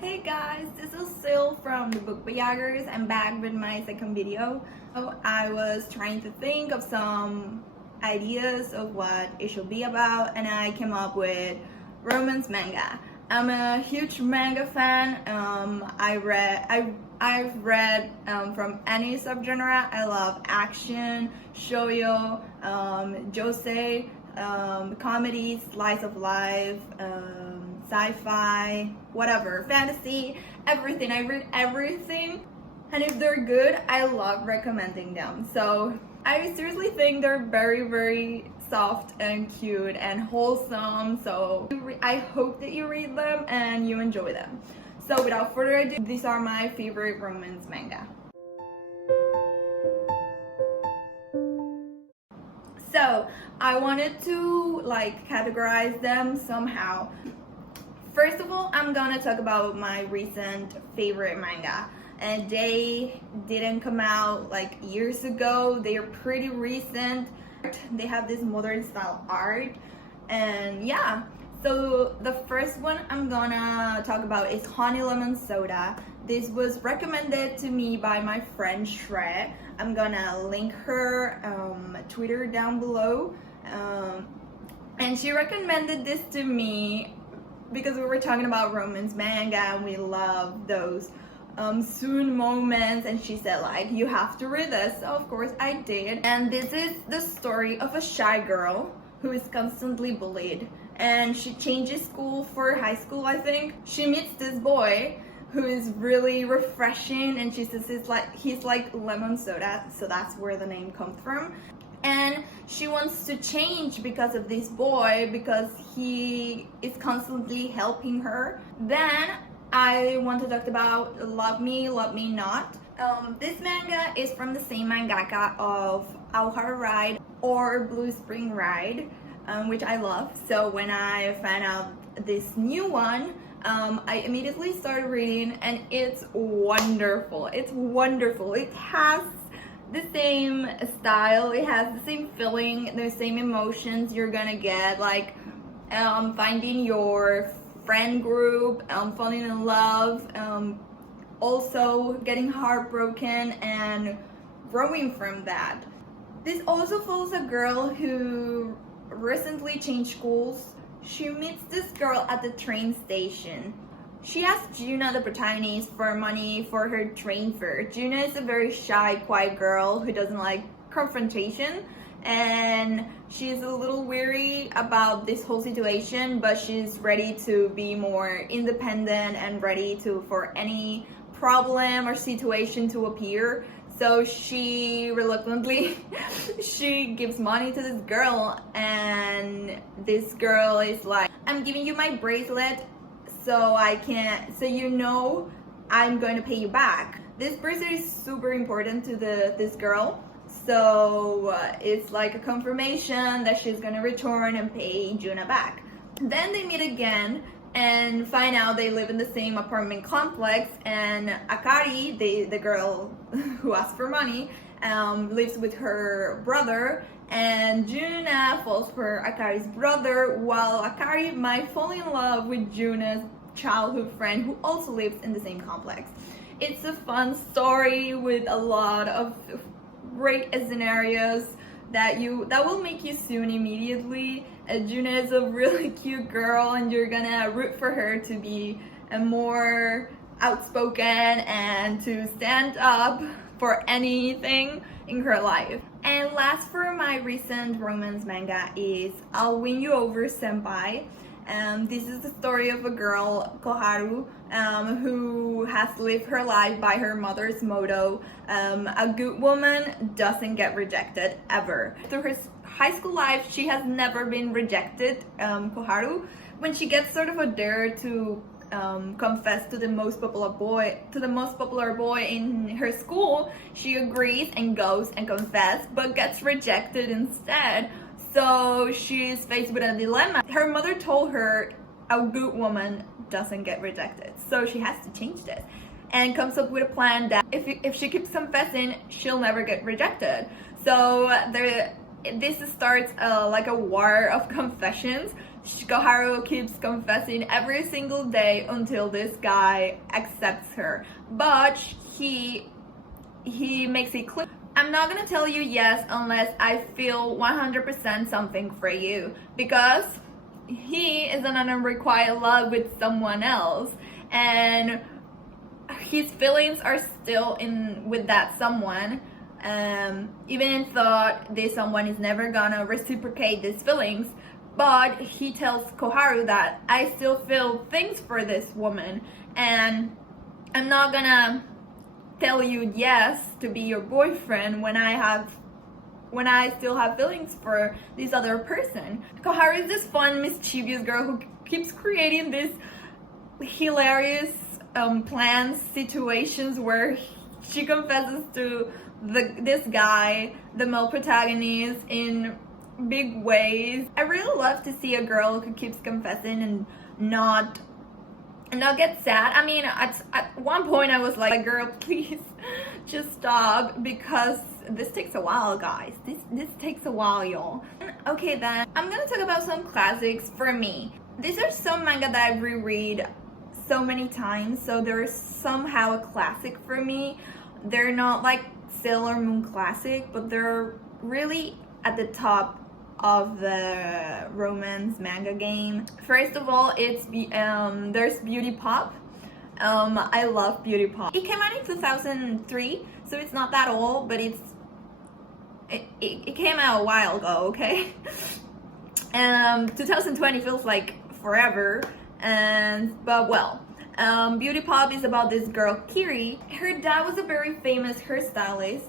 Hey guys, this is Sil from the Book Bayagers. I'm back with my second video. I was trying to think of some ideas of what it should be about, and I came up with romance manga. I'm a huge manga fan. I've read from any subgenre. I love action, shoujo, josei, comedy, slice of life, sci-fi, whatever, fantasy, everything. I read everything, and if they're good, I love recommending them. So I seriously think they're very soft and cute and wholesome. So I hope that you read them and you enjoy them. So without further ado, these are my favorite romance manga. So I wanted to categorize them somehow. First of all, I'm gonna talk about my recent favorite manga, and they didn't come out years ago. They are pretty recent. They have this modern style art, and yeah. So the first one I'm gonna talk about is Honey Lemon Soda. This was recommended to me by my friend Shre. I'm gonna link her Twitter down below, and she recommended this to me because we were talking about romance manga and we love those swoon moments, and she said you have to read this. So of course I did, and this is the story of a shy girl who is constantly bullied, and she changes school for high school. I think she meets this boy who is really refreshing, and she says he's like lemon soda, so that's where the name comes from. And she wants to change because of this boy, because he is constantly helping her. Then I want to talk about Love Me, Love Me Not. This manga is from the same mangaka of Aoharu Ride or Blue Spring Ride, which I love. So when I found out this new one, I immediately started reading, and it's wonderful. It's wonderful. It has the same style, it has the same feeling, the same emotions you're gonna get, finding your friend group, falling in love, also getting heartbroken and growing from that. This also follows a girl who recently changed schools. She meets this girl at the train station. She asks Juna, the protagonist, for money for her train fare. Juna is a very shy, quiet girl who doesn't like confrontation, and she's a little weary about this whole situation, but she's ready to be more independent and ready for any problem or situation to appear. So she reluctantly she gives money to this girl, and this girl is like, I'm giving you my bracelet so I'm going to pay you back. This bracelet is super important to this girl, so it's like a confirmation that she's gonna return and pay Juna back. Then they meet again and find out they live in the same apartment complex, and Akari, the girl who asked for money, lives with her brother, and Juna falls for Akari's brother, while Akari might fall in love with Juna's childhood friend who also lives in the same complex. It's a fun story with a lot of great scenarios that will make you swoon immediately. Juna is a really cute girl, and you're gonna root for her to be more outspoken and to stand up for anything in her life. And last for my recent romance manga is I'll Win You Over Senpai. This is the story of a girl, Koharu, who has lived her life by her mother's motto, a good woman doesn't get rejected ever. Through her high school life, she has never been rejected, Koharu. When she gets sort of a dare to confess to the most popular boy in her school, she agrees and goes and confesses, but gets rejected instead. So she's faced with a dilemma. Her mother told her a good woman doesn't get rejected, so she has to change this, and comes up with a plan that if she keeps confessing, she'll never get rejected. So this starts like a war of confessions. Koharu keeps confessing every single day until this guy accepts her. But he makes it clear, I'm not gonna tell you yes unless I feel 100% something for you, because he is in an unrequited love with someone else, and his feelings are still in with that someone, even though this someone is never gonna reciprocate these feelings. But he tells Koharu that I still feel things for this woman, and I'm not gonna tell you yes to be your boyfriend when I still have feelings for this other person. Koharu is this fun, mischievous girl who keeps creating these hilarious plans, situations where she confesses to this guy, the male protagonist, in big ways. I really love to see a girl who keeps confessing and not get sad. I mean, at one point I was like, girl, please just stop, because this takes a while, guys. This takes a while, y'all. Okay, then I'm gonna talk about some classics for me. These are some manga that I've reread so many times, so they're somehow a classic for me. They're not like Sailor Moon classic, but they're really at the top of the romance manga game. First of all, there's Beauty Pop. I love Beauty Pop. It came out in 2003, so it's not that old, but it came out a while ago, okay? 2020 feels like forever, Beauty Pop is about this girl, Kiri. Her dad was a very famous hairstylist.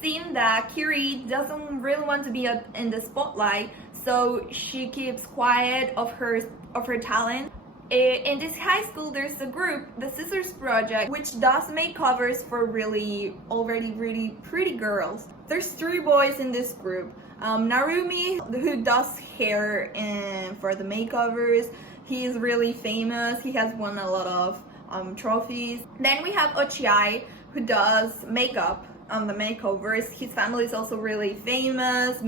Seeing that Kiri doesn't really want to be in the spotlight, so she keeps quiet of her talent. In this high school, there's a group, the Sisters Project, which does makeovers for already really pretty girls. There's 3 boys in this group. Narumi, who does hair for the makeovers. He's really famous. He has won a lot of trophies. Then we have Ochiai, who does makeup on the makeovers. His family is also really famous.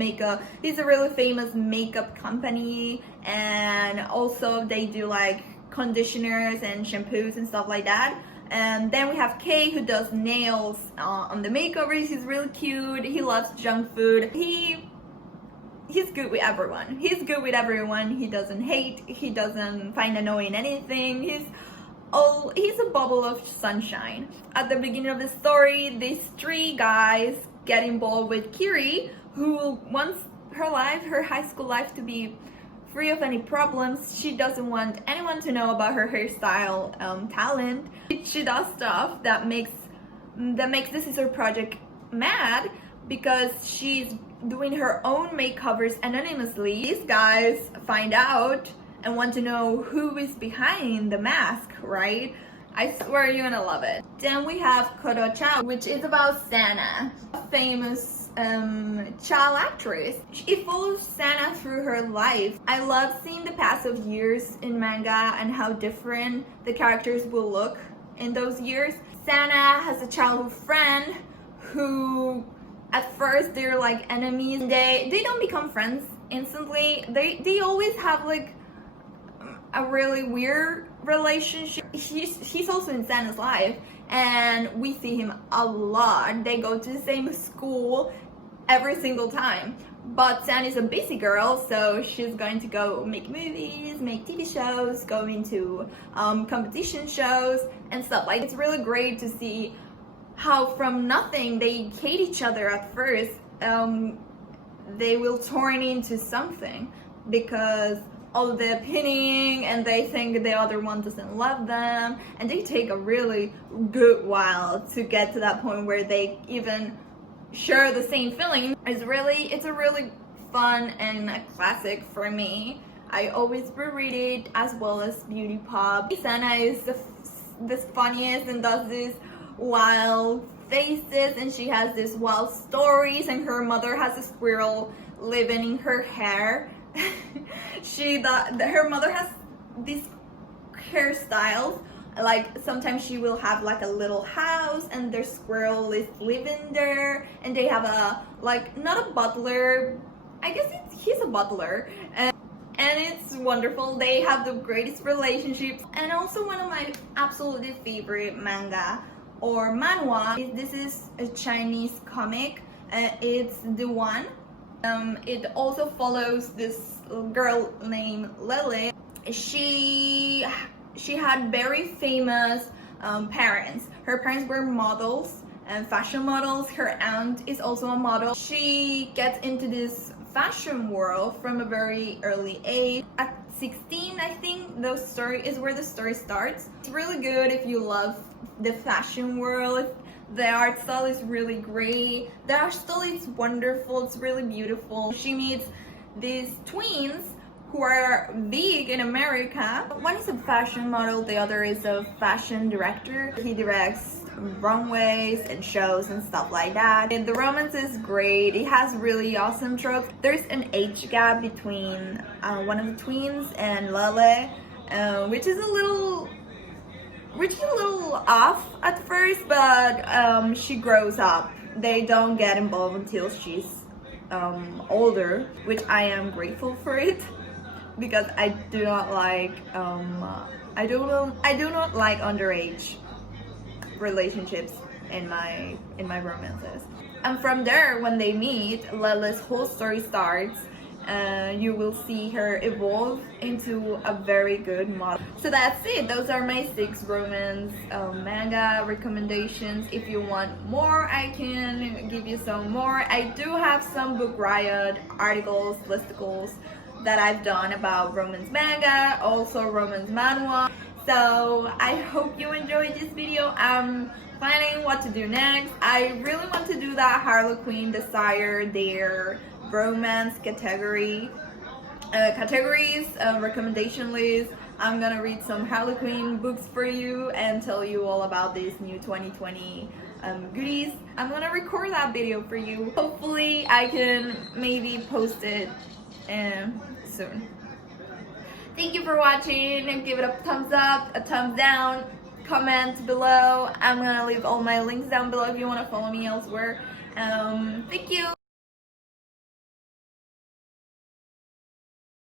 He's a really famous makeup company, and also they do like conditioners and shampoos and stuff like that. And then we have Kei, who does nails on the makeovers. He's really cute. He loves junk food. He's good with everyone. He doesn't hate. He doesn't find annoying anything. He's a bubble of sunshine. At the beginning of the story, these 3 guys get involved with Kiri, who wants her high school life to be free of any problems. She doesn't want anyone to know about her hairstyle talent. She does stuff that makes the Sister Project mad, because she's doing her own makeovers anonymously. These guys find out and want to know who is behind the mask, right? I swear you're gonna love it. Then we have Koro-chan, which is about Sana, a famous child actress. It follows Sana through her life. I love seeing the past of years in manga and how different the characters will look in those years. Sana has a childhood friend who, at first, they're like enemies. They don't become friends instantly. They always have like a really weird relationship. He's also in Sana's life, and we see him a lot. They go to the same school every single time. But Sana is a busy girl, so she's going to go make movies, make TV shows, go into competition shows and stuff. Like, it's really great to see how from nothing they hate each other at first. They will turn into something because of the pinning, and they think the other one doesn't love them, and they take a really good while to get to that point where they even share the same feeling. It's a really fun and a classic for me. I always reread it, as well as Beauty Pop. Sana is the funniest and does these wild faces, and she has these wild stories, and her mother has a squirrel living in her hair. Her mother has these hairstyles. Like, sometimes she will have like a little house and their squirrel is living there, and they have a, like, not a butler, I guess he's a butler, and and it's wonderful. They have the greatest relationships. And also one of my absolutely favorite manga or manhwa, this is a Chinese comic. It's The One. It also follows this girl named Lily. She had very famous parents. Her parents were models and fashion models. Her aunt is also a model. She gets into this fashion world from a very early age. At 16, I think the story is where the story starts. It's really good if you love the fashion world. The art style is really great. The art style is wonderful. It's really beautiful. She meets these twins who are big in America. One is a fashion model, the other is a fashion director. He directs runways and shows and stuff like that. And the romance is great. It has really awesome tropes. There's an age gap between one of the twins and Lele, which is a little off at first, but she grows up. They don't get involved until she's older, which I am grateful for it, because I do not like I do not like underage relationships in my romances. And from there, when they meet, Lela's whole story starts. You will see her evolve into a very good model. So that's it. Those are my 6 romance manga recommendations. If you want more, I can give you some more. I do have some Book Riot articles, listicles that I've done about romance manga, also romance manhwa. So I hope you enjoyed this video. I'm planning what to do next. I really want to do that Harlequin Desire their romance categories, recommendation list. I'm gonna read some Harlequin books for you and tell you all about these new 2020 goodies. I'm gonna record that video for you. Hopefully I can maybe post it soon. Thank you for watching, and give it a thumbs up, a thumbs down, comment below. I'm gonna leave all my links down below if you want to follow me elsewhere. Thank you.